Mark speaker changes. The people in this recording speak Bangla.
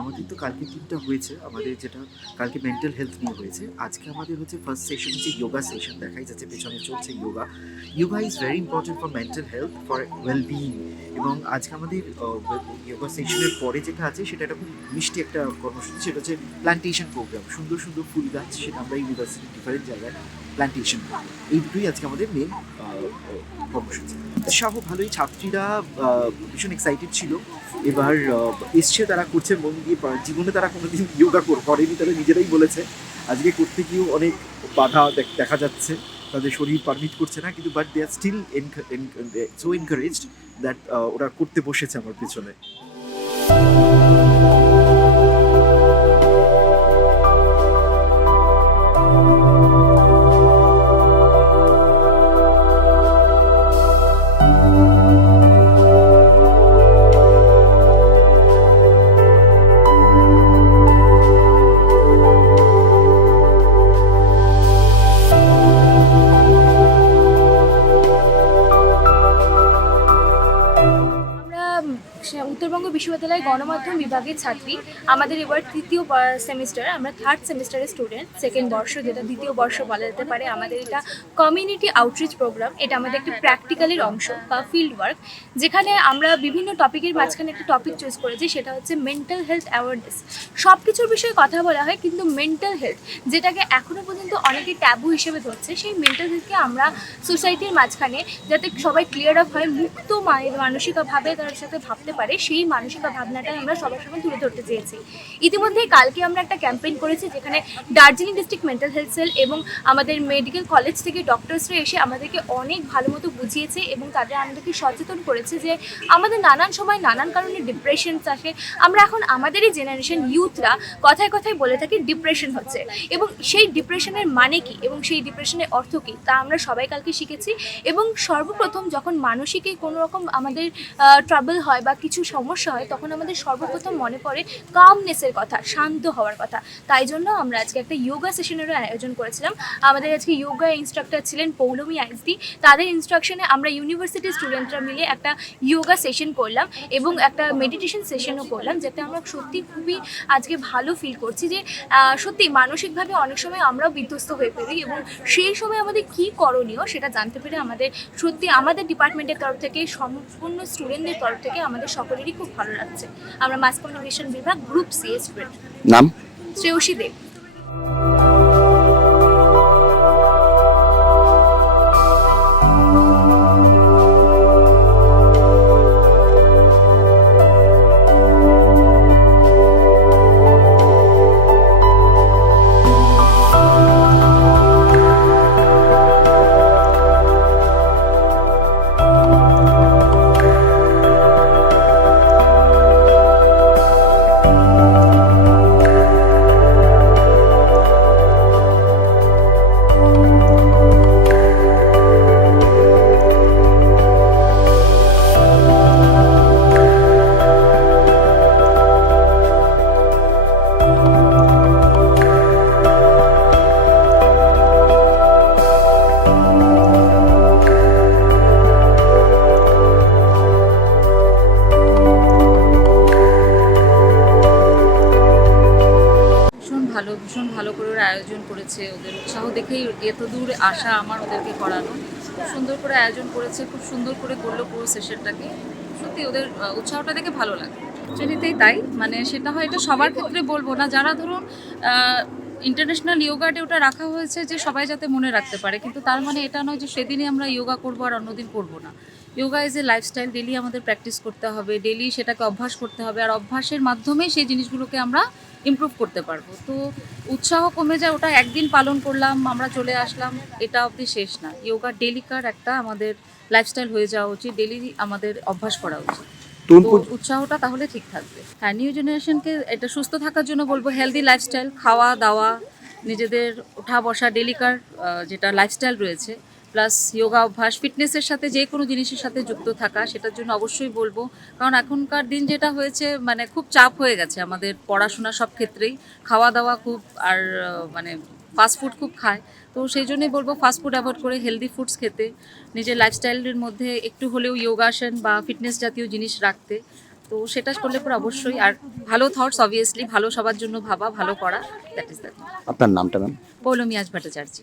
Speaker 1: আমাদের তো কালকে তিনটা হয়েছে, আমাদের যেটা কালকে মেন্টাল হেলথ নিয়ে হয়েছে। আজকে আমাদের হচ্ছে ফার্স্ট সেশন হচ্ছে যোগা সেশন দেখাই যাচ্ছে, পেছনে চলছে yoga yoga is very important for mental health for well being এবং আজকে আমাদের যোগা সেশনের পরে যেটা আছে, সেটা একটা খুব মিষ্টি একটা কর্মসূচি, সেটা হচ্ছে প্ল্যান্টেশন প্রোগ্রাম সুন্দর সুন্দর ফুল গাছ, সেটা আমরা ইউনিভার্সিটি ডিফারেন্ট জায়গায় প্ল্যান্টেশন এই দুটোই আজকে আমাদের মেন কর্মসূচি। উৎসাহ ভালোই, ছাত্রীরা ভীষণ এক্সাইটেড ছিল। এবার এসছে তারা করছে মন দিয়ে জীবনে তারা কোনোদিন যোগা করেনি, তারা নিজেরাই বলেছে। আজকে করতে গিয়েও অনেক বাধা দেখ- দেখা যাচ্ছে। তাদের শরীর পারমিট করছে না, কিন্তু but they are still so encouraged that ওরা করতে বসেছে আমার পিছনে।
Speaker 2: সে- উত্তরবঙ্গ বিশ্ববিদ্যালয় গণমাধ্যম বিভাগের ছাত্রী। আমাদের এবার তৃতীয় সেমিস্টার আমরা থার্ড সেমিস্টারের স্টুডেন্ট সেকেন্ড বর্ষ, যেটা দ্বিতীয় বর্ষ বলা যেতে পারে। আমাদের এটা কমিউনিটি আউটরিচ প্রোগ্রাম এটা আমাদের একটি প্র্যাকটিক্যালের অংশ বা ফিল্ড ওয়ার্ক যেখানে আমরা বিভিন্ন টপিকের মাঝখানে একটা টপিক চুজ করেছি, সেটা হচ্ছে মেন্টাল হেলথ অ্যাওয়ারনেস সব কিছুর বিষয়ে কথা বলা হয়, কিন্তু মেন্টাল হেলথ যেটাকে এখনও পর্যন্ত অনেকে ট্যাবু হিসেবে ধরছে, সেই মেন্টাল হেলথকে আমরা সোসাইটির মাঝখানে যাতে সবাই ক্লিয়ার আপ হয়, মুক্ত মানসিকভাবে তার সাথে ভাবতে পারে, সেই মানসিক বা ভাবনাটাই আমরা সবার সামনে তুলে ধরতে চেয়েছি। ইতিমধ্যে কালকে আমরা একটা ক্যাম্পেইন করেছি যেখানে Darjeeling district mental health cell এবং আমাদের মেডিকেল কলেজ থেকে ডক্টরসরা এসে আমাদেরকে অনেক ভালো মতো বুঝিয়েছে এবং তাদের আমাদেরকে সচেতন করেছে যে আমাদের নানান সময় নানান কারণে ডিপ্রেশন আসে। আমরা এখন আমাদেরই জেনারেশন ইউথরা কথায় কথায় বলে থাকি ডিপ্রেশন হচ্ছে। এবং সেই ডিপ্রেশনের মানে কি এবং সেই ডিপ্রেশনের অর্থ কী তা আমরা সবাই কালকে শিখেছি। এবং সর্বপ্রথম যখন মানসিক কোনো রকম আমাদের ট্রাবল হয় বা কিছু সমস্যা হয়, তখন আমাদের সর্বপ্রথম মনে পড়ে কামনেসের কথা, শান্ত হওয়ার কথা। তাই জন্য আমরা আজকে একটা যোগা সেশনেরও আয়োজন করেছিলাম। আমাদের আজকে যোগা ইনস্ট্রাক্টর ছিলেন পৌলমী আইসদি তাদের ইনস্ট্রাকশনে আমরা ইউনিভার্সিটির স্টুডেন্টরা মিলে একটা যোগা সেশন করলাম এবং একটা মেডিটেশন সেশনও করলাম, যাতে আমরা সত্যি খুবই আজকে ভালো ফিল করছি যে সত্যি মানসিকভাবে অনেক সময় আমরাও বিধ্বস্ত হয়ে পড়ি এবং সেই সময় আমাদের কি করণীয় সেটা জানতে পেরে আমাদের সত্যি আমাদের ডিপার্টমেন্টের তরফ থেকে, সম্পূর্ণ স্টুডেন্টদের তরফ থেকে আমাদের সকলেরই খুব ভালো লাগছে। আমরা মাস কমিউনিকেশন বিভাগ গ্রুপ সি স্টুডেন্ট
Speaker 3: নাম?
Speaker 2: শ্রেয়সী দেব।
Speaker 4: করেছে ওদের উৎসাহ দেখেই এত দূর আসা আমার ওদেরকে করানো। খুব সুন্দর করে আয়োজন করেছে, খুব সুন্দর করে করল পুরো সেশনটাকে। সত্যি ওদের উৎসাহটা দেখে ভালো লাগে। অ্যাকচুয়ালিতেই তাই মানে সেটা হয় এটা সবার ক্ষেত্রে বলব না। যারা ধরুন ইন্টারন্যাশনাল ইয়োগা ডে ওটা রাখা হয়েছে যে সবাই যাতে মনে রাখতে পারে। কিন্তু তার মানে এটা নয় যে সেদিনই আমরা ইয়োগা করব আর অন্যদিন করব না। Yoga is a lifestyle daily আমাদের প্র্যাকটিস করতে হবে ডেলি সেটাকে অভ্যাস করতে হবে। আর অভ্যাসের মাধ্যমেই সেই জিনিসগুলোকে আমরা ইমপ্রুভ করতে পারব। তো উৎসাহ কমে যায় ওটা একদিন পালন করলাম আমরা চলে আসলাম এটা অবধি শেষ না। যোগা ডেলিকার একটা আমাদের লাইফস্টাইল হয়ে যাওয়া উচিত ডেলি আমাদের অভ্যাস করা উচিত। তো উৎসাহটা তাহলে ঠিক থাকবে। হ্যাঁ নিউ জেনারেশনকে এটা সুস্থ থাকার জন্য বলব হেলদি লাইফস্টাইল খাওয়া দাওয়া নিজেদের ওঠা বসা ডেলিকার যেটা লাইফস্টাইল রয়েছে প্লাস যোগা অভ্যাস ফিটনেসের সাথে যে কোনো জিনিসের সাথে যুক্ত থাকা সেটার জন্য অবশ্যই বলব। কারণ এখনকার দিন যেটা হয়েছে মানে খুব চাপ হয়ে গেছে আমাদের পড়াশোনা সব ক্ষেত্রেই। খাওয়া দাওয়া খুব আর মানে ফাস্টফুড খুব খায়। তো সেই জন্যই বলব ফাস্টফুড অ্যাভয়েড করে হেলদি ফুডস খেতে। নিজের লাইফস্টাইলের মধ্যে একটু হলেও যোগাসন বা ফিটনেস জাতীয় জিনিস রাখতে। তো সেটা করলে পরে অবশ্যই আর ভালো থটস অবভিয়াসলি ভালো সবার জন্য ভাবা ভালো করা দ্যাট ইজ দ্যাট
Speaker 3: আপনার নামটা ম্যাম
Speaker 4: পৌলমিয়াজ ভট্টাচার্য।